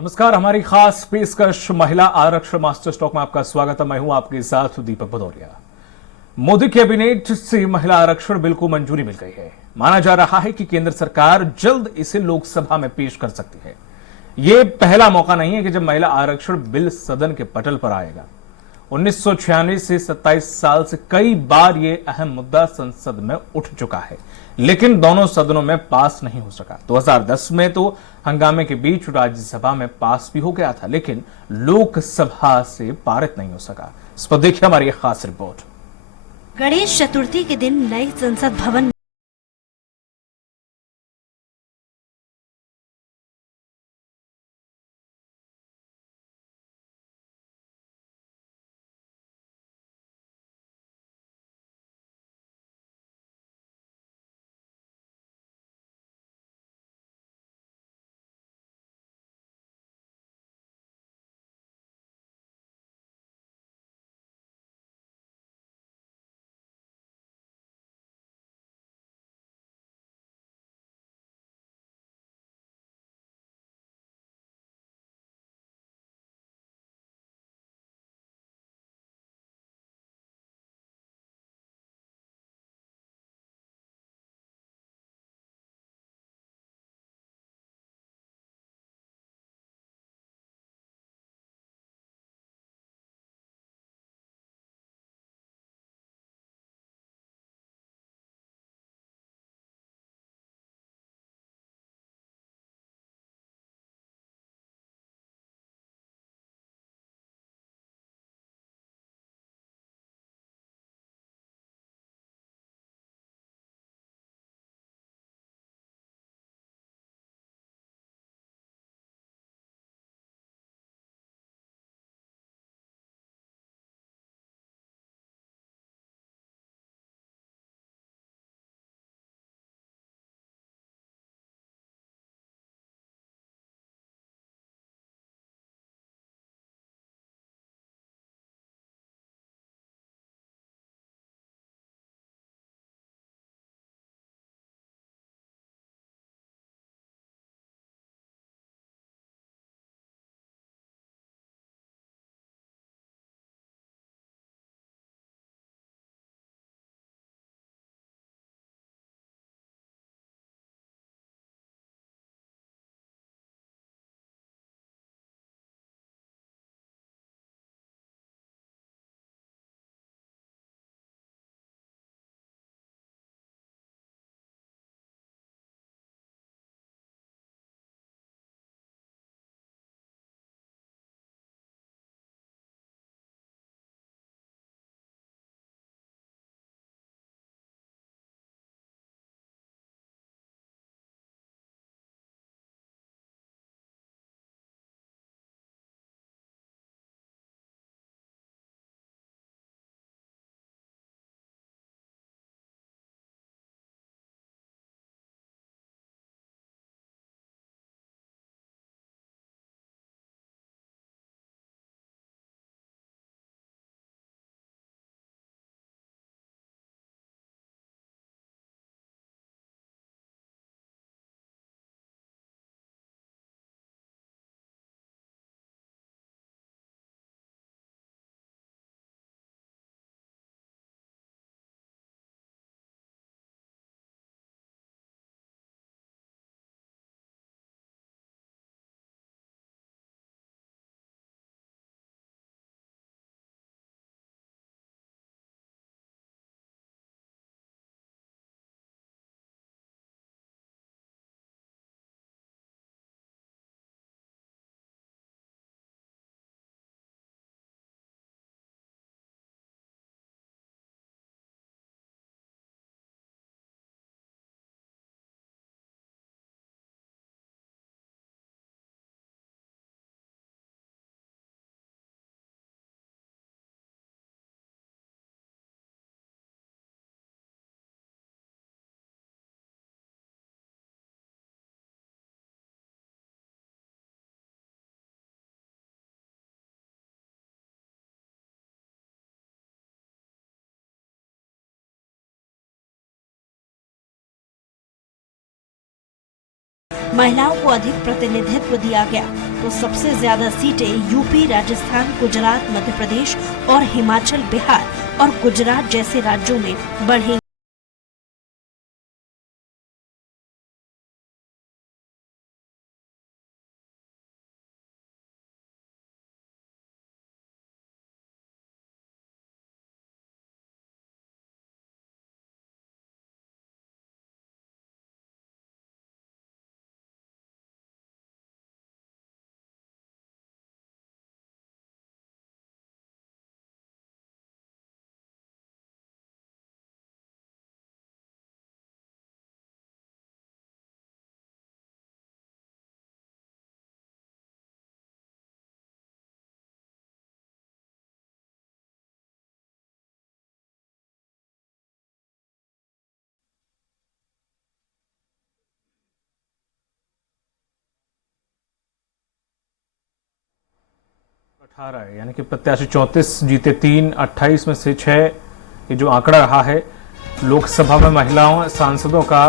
नमस्कार। हमारी खास पेशकश महिला आरक्षण मास्टर स्टॉक में आपका स्वागत है। मैं हूं आपके साथ दीपक भदौरिया। मोदी कैबिनेट से महिला आरक्षण बिल को मंजूरी मिल गई है। माना जा रहा है कि केंद्र सरकार जल्द इसे लोकसभा में पेश कर सकती है। यह पहला मौका नहीं है कि जब महिला आरक्षण बिल सदन के पटल पर आएगा। 1996 से 27 साल से कई बार यह अहम मुद्दा संसद में उठ चुका है, लेकिन दोनों सदनों में पास नहीं हो सका। 2010 में तो हंगामे के बीच राज्यसभा में पास भी हो गया था, लेकिन लोकसभा से पारित नहीं हो सका। इस पर देखिए हमारी एक खास रिपोर्ट। गणेश चतुर्थी के दिन नए संसद भवन महिलाओं को अधिक प्रतिनिधित्व दिया गया तो सबसे ज्यादा सीटें यूपी, राजस्थान, गुजरात, मध्य प्रदेश और हिमाचल, बिहार और गुजरात जैसे राज्यों में बढ़ी। अठारह है, यानी कि प्रत्याशी 34 जीते 3, 28 में से 6, ये जो आंकड़ा रहा है लोकसभा में महिलाओं सांसदों का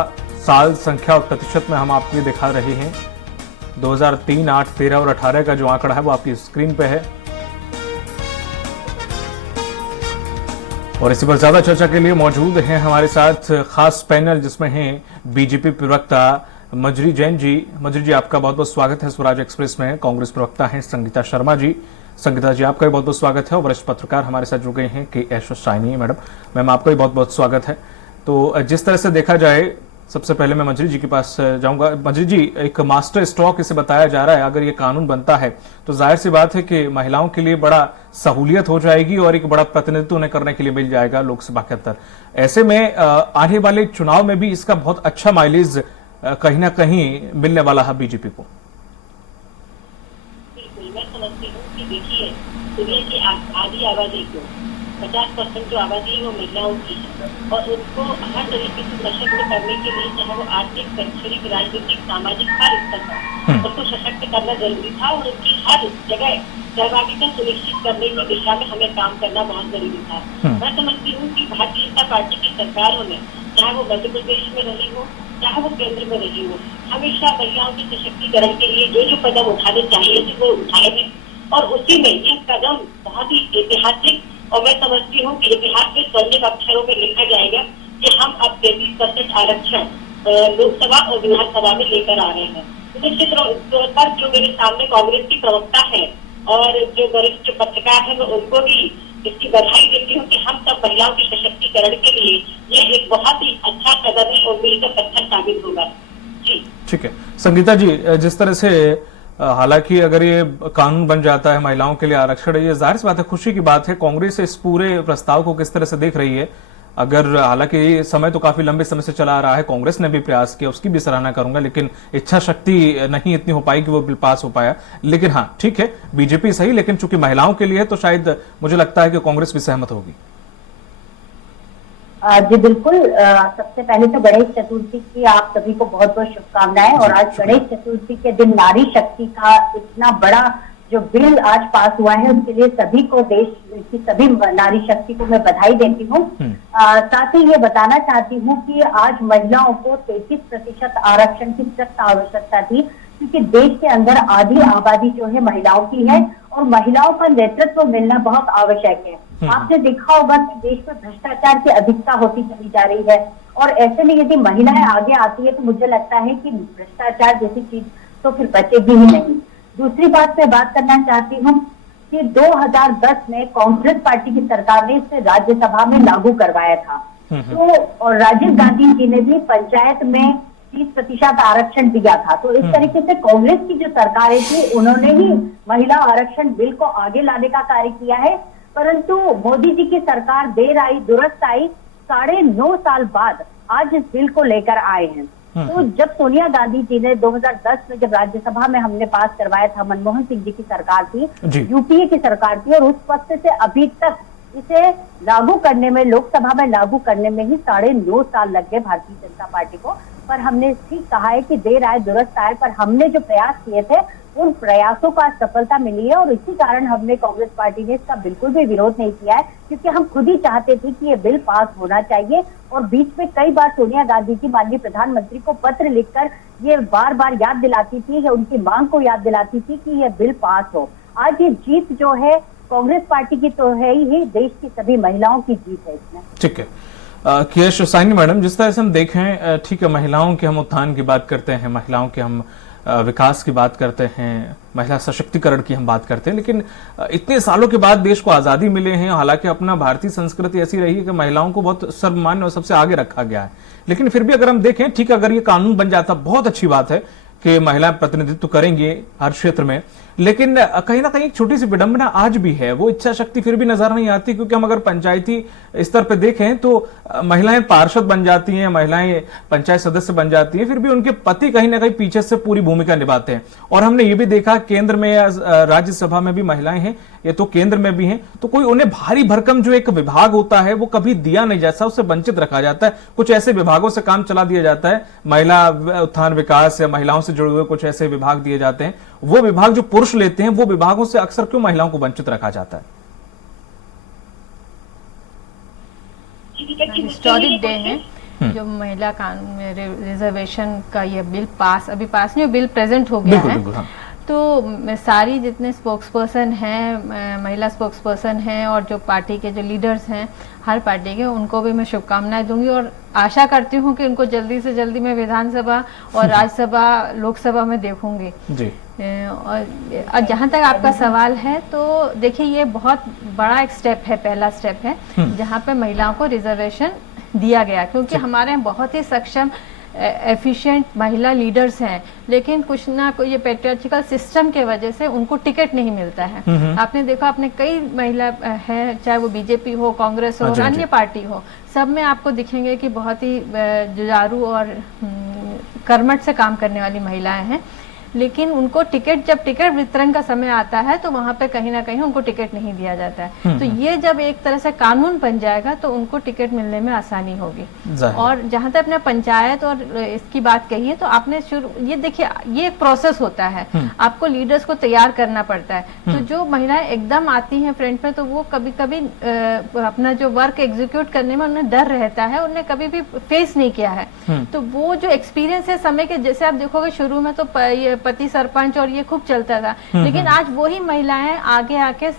साल, संख्या और प्रतिशत में हम आपको दिखा रहे हैं। 2003, 8, 13 और 18 का जो आंकड़ा है वो आपकी स्क्रीन पे है। और इसी पर ज्यादा चर्चा के लिए मौजूद हैं हमारे साथ खास पैनल, जिसमें हैं बीजेपी प्रवक्ता मजरी जैन जी। मजरी जी, आपका बहुत बहुत स्वागत है स्वराज एक्सप्रेस में। कांग्रेस प्रवक्ता हैं संगीता शर्मा जी। संगीता जी, आपका भी बहुत बहुत स्वागत है। और वरिष्ठ पत्रकार हमारे साथ जुड़ गए हैं के.एस. शाइनी मैम, आपका भी बहुत बहुत स्वागत है। तो जिस तरह से देखा जाए, सबसे पहले मैं मंजरी जी के पास जाऊंगा। मंजरी जी, एक मास्टर स्ट्रोक इसे बताया जा रहा है, अगर ये कानून बनता है तो जाहिर सी बात है कि महिलाओं के लिए बड़ा सहूलियत हो जाएगी और एक बड़ा प्रतिनिधित्व उन्हें करने के लिए मिल जाएगा लोकसभा के अंदर। ऐसे में आने वाले चुनाव में भी इसका बहुत अच्छा माइलेज कहीं ना कहीं मिलने वाला है बीजेपी को। बिल्कुल, मैं समझती हूँ कि देखिए, दुनिया की आधी आबादी को 50% जो आबादी है वो महिलाओं की है और उनको हर तरीके से सशक्त करने के लिए, चाहे वो आर्थिक, शैक्षणिक, राजनीतिक, सामाजिक हर स्तर पर उनको सशक्त करना जरूरी था और उनकी हर जगह सहभागिता सुनिश्चित करने की दिशा में हमें काम करना बहुत जरूरी था। मैं समझती हूँ कि भारतीय जनता पार्टी की सरकारों ने, चाहे वो मध्य प्रदेश में रही हो, चाहे वो केंद्र में रही हो, हमेशा महिलाओं के सशक्तिकरण के लिए जो जो कदम उठाने चाहिए थे वो उठाए थे और उसी में ये कदम बहुत ही ऐतिहासिक, और मैं समझती हूँ कि इतिहास के स्वर्णिम अक्षरों में लिखा जाएगा कि हम अब 33% आरक्षण लोकसभा और विधानसभा में लेकर आ रहे हैं। निश्चित तौर पर जो मेरे सामने कांग्रेस की प्रवक्ता है और जो वरिष्ठ पत्रकार है, मैं उनको भी इसकी बधाई देती हूँ कि हम सब महिलाओं के सशक्तिकरण के लिए ये एक बहुत ही अच्छा कदम है और मिलकर अच्छा साबित होगा। जी ठीक है संगीता जी, जिस तरह से हालांकि अगर ये कानून बन जाता है महिलाओं के लिए आरक्षण, ये जाहिर सी बात है, खुशी की बात है। कांग्रेस इस पूरे प्रस्ताव को किस तरह से देख रही है? अगर हालांकि ये समय तो काफी लंबे समय से चला आ रहा है, कांग्रेस ने भी प्रयास किया, उसकी भी सराहना करूंगा, लेकिन इच्छा शक्ति नहीं इतनी हो पाई कि वो बिल पास हो पाया। लेकिन हाँ ठीक है, बीजेपी सही, लेकिन चूंकि महिलाओं के लिए तो शायद मुझे लगता है कि कांग्रेस भी सहमत होगी। जी बिल्कुल। सबसे पहले तो गणेश चतुर्थी की आप सभी को बहुत बहुत शुभकामनाएं। और आज गणेश चतुर्थी के दिन नारी शक्ति का इतना बड़ा जो बिल आज पास हुआ है, उसके लिए सभी को, देश की सभी नारी शक्ति को मैं बधाई देती हूँ। साथ ही ये बताना चाहती हूँ कि आज महिलाओं को 33% आरक्षण की सख्त आवश्यकता थी, क्योंकि देश के अंदर आधी आबादी जो है महिलाओं की है और महिलाओं का नेतृत्व मिलना बहुत आवश्यक है। आपने देखा होगा कि देश में भ्रष्टाचार की अधिकता होती चली जा रही है और ऐसे में यदि महिलाएं आगे आती है तो मुझे लगता है कि भ्रष्टाचार जैसी चीज तो फिर बचेगी ही नहीं। दूसरी बात मैं बात करना चाहती हूँ कि 2010 में कांग्रेस पार्टी की सरकार ने इसे राज्यसभा में लागू करवाया था। तो और राजीव गांधी जी ने भी पंचायत में 30% आरक्षण दिया था। तो इस तरीके से कांग्रेस की जो सरकारें थी उन्होंने ही महिला आरक्षण बिल को आगे लाने का कार्य किया है, परंतु मोदी जी की सरकार देर आई दुरुस्त आई, 9.5 साल बाद आज इस बिल को लेकर आए हैं। तो जब सोनिया गांधी जी ने 2010 में जब राज्यसभा में हमने पास करवाया था, मनमोहन सिंह जी की सरकार थी, यूपीए की सरकार थी, और उस वक्त से अभी तक इसे लागू करने में, लोकसभा में लागू करने में ही 9.5 साल लग गए भारतीय जनता पार्टी को। पर हमने ठीक कहा है कि देर आए दुरुस्त आए, पर हमने जो प्रयास किए थे उन प्रयासों को आज सफलता मिली है और इसी कारण हमने कांग्रेस पार्टी ने इसका बिल्कुल भी विरोध नहीं किया है, क्योंकि हम खुद ही चाहते थे कि ये बिल पास होना चाहिए। और बीच में कई बार सोनिया गांधी जी माननीय प्रधानमंत्री को पत्र लिखकर ये बार बार याद दिलाती थी या उनकी मांग को याद दिलाती थी कि ये बिल पास हो। आज ये जीत जो है कांग्रेस पार्टी की तो है ही, देश की सभी महिलाओं की जीत है इसमें। ठीक है। केश साइनी मैडम, जिस तरह से हम देखें, ठीक है, महिलाओं के हम उत्थान की बात करते हैं, महिलाओं के हम विकास की बात करते हैं, महिला सशक्तिकरण की हम बात करते हैं, लेकिन इतने सालों के बाद देश को आजादी मिले हैं। हालांकि अपना भारतीय संस्कृति ऐसी रही है कि महिलाओं को बहुत सर्वमान्य और सबसे आगे रखा गया है, लेकिन फिर भी अगर हम देखें, ठीक है, अगर ये कानून बन जाता बहुत अच्छी बात है कि महिलाएं प्रतिनिधित्व करेंगे हर क्षेत्र में, लेकिन कहीं ना कहीं एक छोटी सी विडंबना आज भी है, वो इच्छा शक्ति फिर भी नजर नहीं आती। क्योंकि हम अगर पंचायती स्तर पर देखें तो महिलाएं पार्षद बन जाती हैं, महिलाएं पंचायत सदस्य बन जाती हैं, फिर भी उनके पति कहीं ना कहीं पीछे से पूरी भूमिका निभाते हैं। और हमने ये भी देखा केंद्र में या राज्यसभा में भी महिलाएं हैं, ये तो केंद्र में भी हैं, तो कोई उन्हें भारी भरकम जो एक विभाग होता है वो कभी दिया नहीं जाता, उससे वंचित रखा जाता है। कुछ ऐसे विभागों से काम चला दिया जाता है, महिला उत्थान विकास या महिलाओं से जुड़े हुए कुछ ऐसे विभाग दिए जाते हैं, वो विभाग जो पुरुष लेते हैं, वो विभागों से अक्सर क्यों महिलाओं को वंचित रखा जाता है? हिस्टोरिक डे है जो महिला कानून रिजर्वेशन का ये बिल अभी पास नहीं, बिल प्रेजेंट हो गया है। हाँ। तो सारी जितने स्पोक्सपर्सन हैं, महिला स्पोक्सपर्सन हैं और जो पार्टी के जो लीडर्स हैं हर पार्टी के, उनको भी मैं शुभकामनाएं दूंगी और आशा करती हूं कि उनको जल्दी से जल्दी मैं विधानसभा और राज्यसभा लोकसभा में देखूंगी जी। और जहां तक आपका सवाल है, तो देखिए ये बहुत बड़ा एक स्टेप है, पहला स्टेप है जहां पे महिलाओं को रिजर्वेशन दिया गया, क्योंकि हमारे यहाँ बहुत ही सक्षम एफिशिएंट महिला लीडर्स हैं, लेकिन कुछ ना कोई ये पैट्रियार्चिकल सिस्टम के वजह से उनको टिकट नहीं मिलता है। आपने देखा, आपने कई महिला है, चाहे वो बीजेपी हो, कांग्रेस हो और अन्य पार्टी हो, सब में आपको दिखेंगे कि बहुत ही जुझारू और कर्मठ से काम करने वाली महिलाएं हैं, लेकिन उनको टिकट, जब टिकट वितरण का समय आता है तो वहां पे कहीं ना कहीं उनको टिकट नहीं दिया जाता है। तो ये जब एक तरह से कानून बन जाएगा तो उनको टिकट मिलने में आसानी होगी। और जहां तक अपने पंचायत और इसकी बात कही है, तो आपने ये देखिए, ये एक प्रोसेस होता है, आपको लीडर्स को तैयार करना पड़ता है। तो जो महिलाएं एकदम आती हैं फ्रंट में, तो वो कभी कभी अपना जो वर्क एग्जीक्यूट करने में उन्हें डर रहता है, उन्हें कभी भी फेस नहीं किया है। तो वो जो एक्सपीरियंस है समय के, जैसे आप देखोगे शुरू में तो पति सरपंच और ये खूब चलता था, लेकिन आज वही महिलाएं आगे आके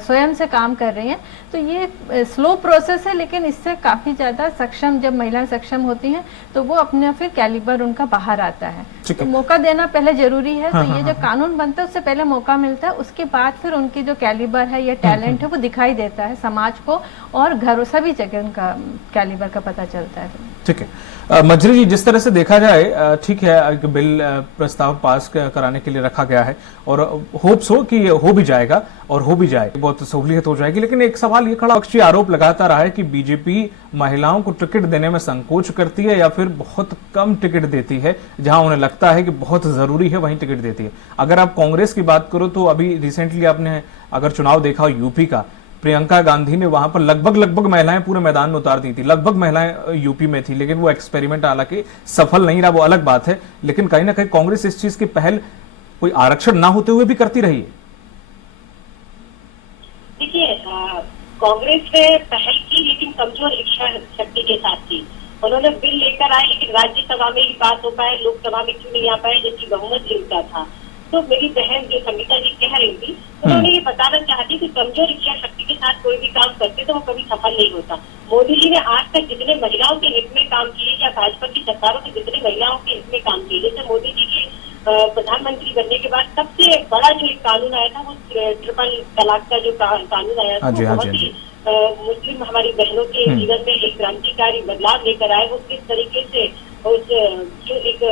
स्वयं से काम कर रही हैं। तो ये स्लो प्रोसेस है, लेकिन इससे काफी ज्यादा सक्षम, जब महिलाएं सक्षम होती हैं तो वो अपने फिर कैलिबर उनका बाहर आता है। तो मौका देना पहले जरूरी है। तो ये जो कानून बनता है उससे पहले मौका मिलता है, उसके बाद फिर उनकी जो कैलिबर है या टैलेंट है वो दिखाई देता है समाज को, और घरों सभी जगह उनका कैलिबर का पता चलता है। ठीक है मंजरी जी, जिस तरह से देखा जाए, ठीक है, एक बिल प्रस्ताव पास कराने के लिए रखा गया है और होप्स हो कि हो भी जाएगा और हो भी जाए, बहुत सहूलियत हो जाएगी। लेकिन एक सवाल ये खड़ा, पक्षी आरोप लगाता रहा है कि बीजेपी महिलाओं को टिकट देने में संकोच करती है या फिर बहुत कम टिकट देती है, जहां उन्हें लगता है कि बहुत जरूरी है वहीं टिकट देती है। अगर आप कांग्रेस की बात करो तो अभी रिसेंटली आपने अगर चुनाव देखा हो यूपी का, प्रियंका गांधी ने वहां पर लगभग महिलाएं पूरे मैदान में उतार दी थी, लगभग महिलाएं यूपी में थी, लेकिन वो एक्सपेरिमेंट हालांकि सफल नहीं रहा, वो अलग बात है। लेकिन कहीं ना कहीं कांग्रेस इस चीज की पहल कोई आरक्षण ना होते हुए भी करती रही है। देखिए, कांग्रेस ने पहल की, लेकिन कमजोर इच्छा शक्ति के साथ की। उन्होंने बिल लेकर आए, लेकिन राज्यसभा में ही बात हो पाए, लोकसभा में क्यों नहीं आ पाए, जबकि बहुमत जिनका था। तो मेरी बहन जो संगीता जी कह रही थी, उन्होंने ये बताना चाहती कि कमजोर इच्छा शक्ति के साथ कोई भी काम करते तो वो कभी सफल नहीं होता। मोदी जी ने आज तक जितने महिलाओं के हित में काम किए, या भाजपा की सरकारों ने जितने महिलाओं के हित में काम किए, जैसे मोदी जी के प्रधानमंत्री बनने के बाद सबसे बड़ा जो एक कानून आया था वो ट्रिपल तलाक का जो कानून आया था, बहुत ही मुस्लिम हमारी बहनों के जीवन में एक क्रांतिकारी बदलाव लेकर आए। वो किस तरीके से उस जो एक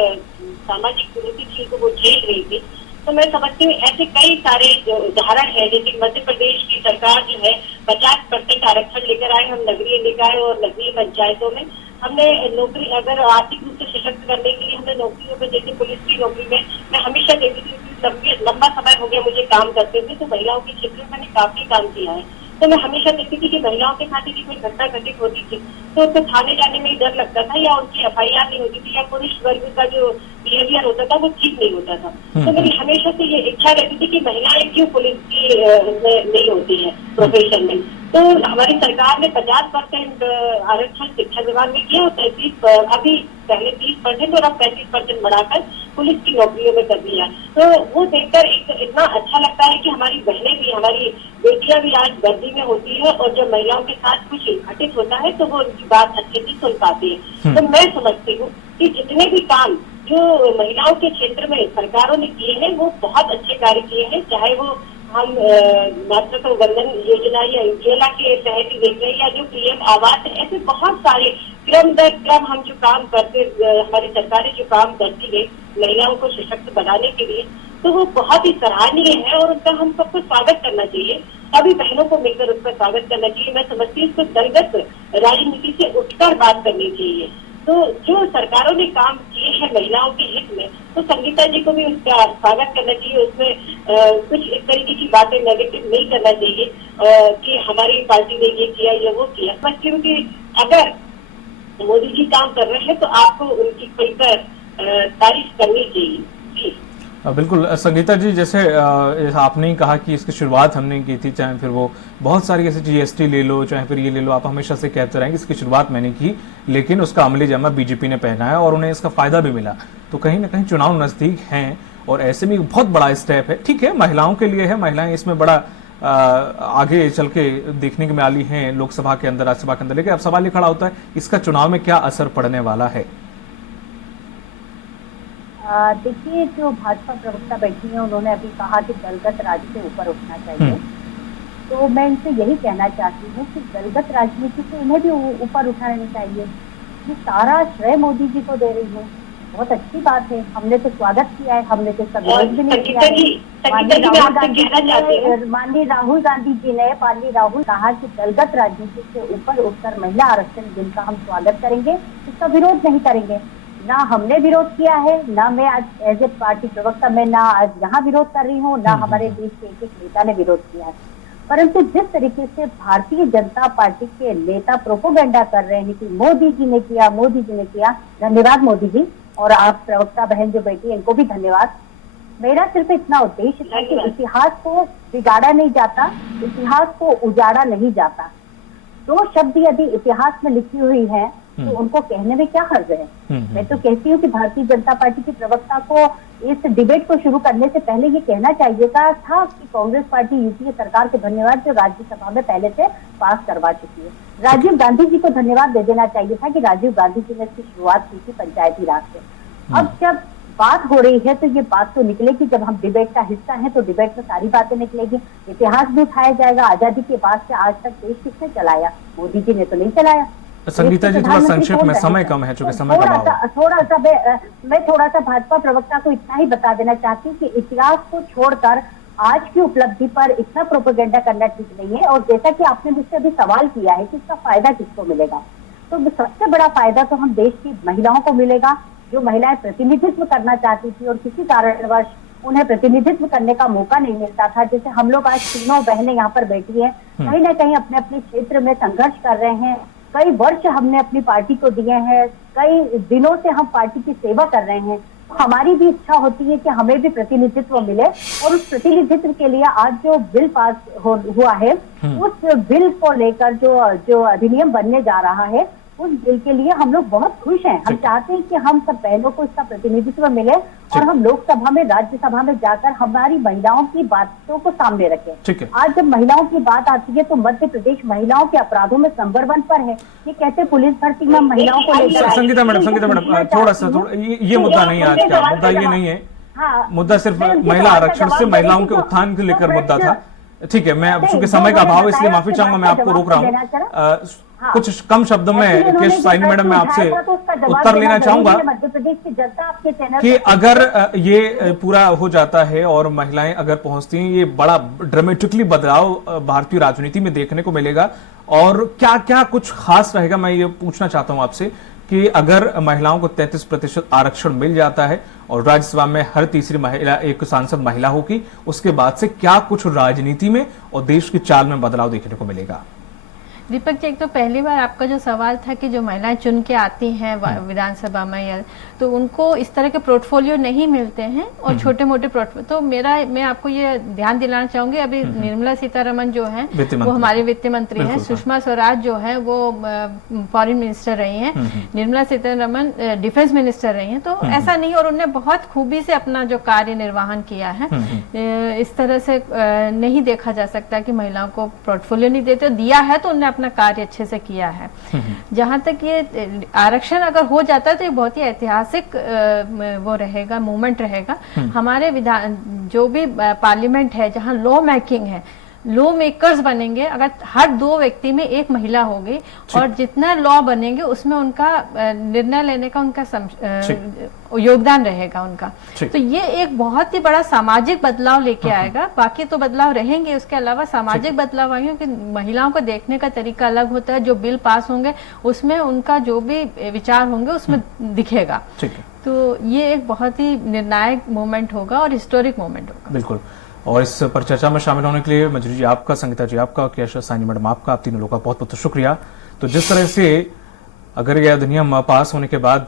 सामाजिक कुरीति थी को वो झेल रही थी। तो मैं समझती हूँ ऐसे कई सारे जो उदाहरण है, जैसे मध्य प्रदेश की सरकार जो है 50% आरक्षण लेकर आए, हम नगरीय निकाय और नगरीय पंचायतों में हमने नौकरी, अगर आर्थिक रूप से सशक्त करने के लिए हमने नौकरियों में, जैसे पुलिस की नौकरी में मैं हमेशा देखती थी, लंबा समय हो गया मुझे काम करते हुए, तो महिलाओं के क्षेत्र में मैंने काफी काम किया है। तो मैं हमेशा देखती थी कि महिलाओं के साथ यदि कोई घटना घटित होती थी तो उसको थाने जाने में डर लगता था, या उनकी FIR नहीं होती थी, या पुरुष वर्ग का जो बिहेवियर होता था वो ठीक नहीं होता था। तो मेरी हमेशा से ये इच्छा रहती थी कि महिलाएं क्यों पुलिस की उसमें नहीं होती है प्रोफेशन में। तो हमारी सरकार ने 50% आरक्षण शिक्षा विभाग में किया और 33 अभी पहले 30% और अब 35% बढ़ाकर पुलिस की नौकरियों में कर दिया। तो वो देखकर इतना अच्छा लगता है कि हमारी बहनें भी, हमारी बेटियां भी आज वर्दी में होती है और जब महिलाओं के साथ कुछ घटित होता है तो वो उनकी बात अच्छे से सुन पाती है। तो मैं समझती हूँ कि जितने भी काम जो महिलाओं के क्षेत्र में सरकारों ने किए हैं वो बहुत अच्छे कार्य किए हैं, चाहे वो हम मातृत्व वंदन योजना या उज्ज्वला के तहत ही देख रहे हैं, या जो PM आवास है, ऐसे बहुत सारे क्रम दर क्रम हम जो काम करते, हमारी सरकारें जो काम करती है महिलाओं को सशक्त बनाने के लिए, तो वो बहुत ही सराहनीय है और उनका हम सबको स्वागत करना चाहिए। सभी बहनों को मिलकर उसका स्वागत करना चाहिए। मैं समझती हूँ इसको दलगत राजनीति से उठकर बात करनी चाहिए। तो जो सरकारों ने काम किए हैं महिलाओं के हित में, तो संगीता जी को भी उसका स्वागत करना चाहिए। उसमें कुछ इस तरीके की बातें नेगेटिव नहीं करना चाहिए कि हमारी पार्टी ने ये किया या वो किया। बस क्योंकि अगर मोदी जी काम कर रहे हैं तो आपको उनकी खुलकर तारीफ करनी चाहिए। जी बिल्कुल संगीता जी, जैसे आपने ही कहा कि इसकी शुरुआत हमने की थी, चाहे फिर वो बहुत सारी ऐसे GST ले लो, चाहे फिर ये ले लो, आप हमेशा से कहते रहेंगे इसकी शुरुआत मैंने की, लेकिन उसका अमली जामा BJP ने पहना है और उन्हें इसका फायदा भी मिला। तो कहीं ना कहीं चुनाव नजदीक हैं और ऐसे में बहुत बड़ा स्टेप है। ठीक है, महिलाओं के लिए है, महिलाएं इसमें बड़ा आगे चल के देखने के में आली हैं लोकसभा के अंदर, राज्यसभा के अंदर, लेकिन अब सवाल ये खड़ा होता है इसका चुनाव में क्या असर पड़ने वाला है? देखिए, जो भाजपा प्रवक्ता बैठी है उन्होंने अभी कहा कि दलगत राज से ऊपर उठना चाहिए। तो मैं इनसे यही कहना चाहती हूँ कि दलगत राजनीति से उन्हें भी ऊपर उठाना चाहिए। ये सारा श्रेय मोदी जी को दे रही हूँ, बहुत अच्छी बात है, हमने तो स्वागत किया है, हमने तो सब विरोध भी नहीं किया है। माननीय राहुल गांधी जी ने कहा कि दलगत राजनीति से ऊपर उठकर महिला आरक्षण बिल का हम स्वागत करेंगे, इसका विरोध नहीं करेंगे। ना हमने विरोध किया है, ना मैं आज एज ए पार्टी प्रवक्ता मैं ना आज यहाँ विरोध कर रही हूँ, ना हमारे देश के एक नेता ने विरोध किया है। परंतु जिस तरीके से भारतीय जनता पार्टी के नेता प्रोपोगेंडा कर रहे हैं कि मोदी जी ने किया, धन्यवाद मोदी जी, और आप प्रवक्ता बहन जो बैठी है इनको भी धन्यवाद। मेरा सिर्फ इतना उद्देश्य था कि इतिहास को बिगाड़ा नहीं जाता, इतिहास को उजाड़ा नहीं जाता। दो शब्द यदि इतिहास में लिखी हुई है तो उनको कहने में क्या हर्ज है। मैं तो कहती हूँ कि भारतीय जनता पार्टी के प्रवक्ता को इस डिबेट को शुरू करने से पहले ये कहना चाहिए था कि कांग्रेस पार्टी UPA सरकार को धन्यवाद जो राज्यसभा में पहले से पास करवा चुकी है। राजीव गांधी जी को धन्यवाद दे देना चाहिए था कि राजीव गांधी जी ने इसकी शुरुआत की थी पंचायती राज से। अब जब बात हो रही है तो ये बात तो निकलेगी, जब हम डिबेट का हिस्सा हैं तो डिबेट में सारी बातें निकलेगी, इतिहास भी उठाया जाएगा। आजादी के बाद से आज तक देश किसने चलाया? मोदी जी ने तो नहीं चलाया। संगीता जी, थोड़ा संक्षिप्त में, समय कम है चूंकि समय कम है। मैं थोड़ा सा भाजपा प्रवक्ता को इतना ही बता देना चाहती हूँ कि इतिहास को छोड़कर आज की उपलब्धि पर इतना प्रोपेगेंडा करना ठीक नहीं है। और जैसा कि आपने मुझसे अभी सवाल किया है कि इसका फायदा किसको मिलेगा, तो सबसे बड़ा फायदा तो हम देश की महिलाओं को मिलेगा, जो महिलाएं प्रतिनिधित्व करना चाहती थी और किसी कारणवश उन्हें प्रतिनिधित्व करने का मौका नहीं मिलता था। जैसे हम लोग आज तीनों बहनें यहाँ पर बैठी हैं, कहीं ना कहीं अपने अपने क्षेत्र में संघर्ष कर रहे हैं। कई वर्ष हमने अपनी पार्टी को दिए हैं, कई दिनों से हम पार्टी की सेवा कर रहे हैं। हमारी भी इच्छा होती है कि हमें भी प्रतिनिधित्व मिले, और उस प्रतिनिधित्व के लिए आज जो बिल पास हुआ है, उस बिल को लेकर जो अधिनियम बनने जा रहा है, उस बिल के लिए हम लोग बहुत खुश हैं। हम चाहते हैं कि हम सब बहनों को इसका प्रतिनिधित्व मिले और हम लोकसभा में, राज्यसभा में जाकर हमारी महिलाओं की बातों को सामने रखें। आज जब महिलाओं की बात आती है तो मध्य प्रदेश महिलाओं के अपराधों में नंबर 1 पर है। ये कहते पुलिस भर्ती में महिलाओं को लेकर। संगीता मैडम थोड़ा सा ये मुद्दा नहीं है आज का, मुद्दा ये नहीं है। मुद्दा सिर्फ महिला आरक्षण से, महिलाओं के उत्थान को लेकर मुद्दा था। ठीक है, मैं चूंकि समय का अभाव इसलिए माफी चाहूंगा, मैं आपको रोक रहा हूँ। कुछ कम शब्दों में केश साइनी मैडम, मैं आपसे उत्तर लेना चाहूंगा कि अगर ये पूरा हो जाता है और महिलाएं अगर पहुंचती हैं, ये बड़ा ड्रामेटिकली बदलाव भारतीय राजनीति में देखने को मिलेगा। और क्या क्या कुछ खास रहेगा, मैं ये पूछना चाहता हूं आपसे कि अगर महिलाओं को 33% आरक्षण मिल जाता है और राज्यसभा में हर तीसरी महिला एक सांसद महिला होगी, उसके बाद से क्या कुछ राजनीति में और देश की चाल में बदलाव देखने को मिलेगा? दीपक जी, एक तो पहली बार आपका जो सवाल था कि जो महिलाएं चुन के आती हैं विधानसभा में या तो उनको इस तरह के पोर्टफोलियो नहीं मिलते हैं और छोटे मोटे पोर्टफोलियो। तो मैं आपको ये ध्यान दिलाना चाहूंगी, अभी निर्मला सीतारमण जो है वो हमारे वित्त मंत्री हैं, सुषमा स्वराज जो है वो फॉरेन मिनिस्टर रही हैं, निर्मला सीतारमण डिफेंस मिनिस्टर रही हैं। तो ऐसा नहीं, और उन्होंने बहुत खूबी से अपना जो कार्य निर्वहन किया है। इस तरह से नहीं देखा जा सकता कि महिलाओं को पोर्टफोलियो नहीं देते, दिया है तो उन्होंने अपना कार्य अच्छे से किया है। जहां तक ये आरक्षण अगर हो जाता है तो ये बहुत ही ऐतिहासिक वो रहेगा, मूवमेंट रहेगा। हमारे विधान जो भी पार्लियामेंट है जहां लॉ मेकिंग है, लॉ मेकर्स बनेंगे, अगर हर 2 व्यक्ति में एक महिला होगी और जितना लॉ बनेंगे उसमें उनका निर्णय लेने का उनका योगदान रहेगा उनका। तो ये एक बहुत ही बड़ा सामाजिक बदलाव लेके आएगा। बाकी तो बदलाव रहेंगे, उसके अलावा सामाजिक बदलाव आएंगे क्योंकि महिलाओं को देखने का तरीका अलग होता है। जो बिल पास होंगे उसमें उनका जो भी विचार होंगे उसमें दिखेगा। तो ये एक बहुत ही निर्णायक मोमेंट होगा और हिस्टोरिक मोमेंट होगा। बिल्कुल। और इस पर चर्चा में शामिल होने के लिए मंजरी जी आपका, संगीता जी आपका, केशव साइनी मैडम आपका, आप तीनों लोगों का बहुत बहुत शुक्रिया। तो जिस तरह से अगर यह अधिनियम पास होने के बाद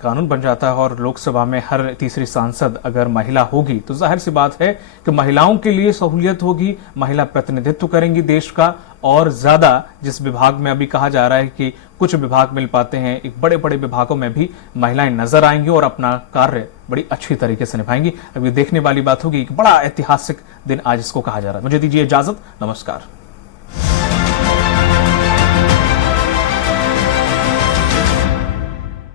कानून बन जाता है और लोकसभा में हर तीसरी सांसद अगर महिला होगी तो जाहिर सी बात है कि महिलाओं के लिए सहूलियत होगी, महिला प्रतिनिधित्व करेंगी देश का। और ज्यादा जिस विभाग में अभी कहा जा रहा है कि कुछ विभाग मिल पाते हैं, एक बड़े बड़े विभागों में भी महिलाएं नजर आएंगी और अपना कार्य बड़ी अच्छी तरीके से निभाएंगी। अब ये देखने वाली बात होगी, एक बड़ा ऐतिहासिक दिन आज इसको कहा जा रहा है। मुझे दीजिए इजाजत, नमस्कार।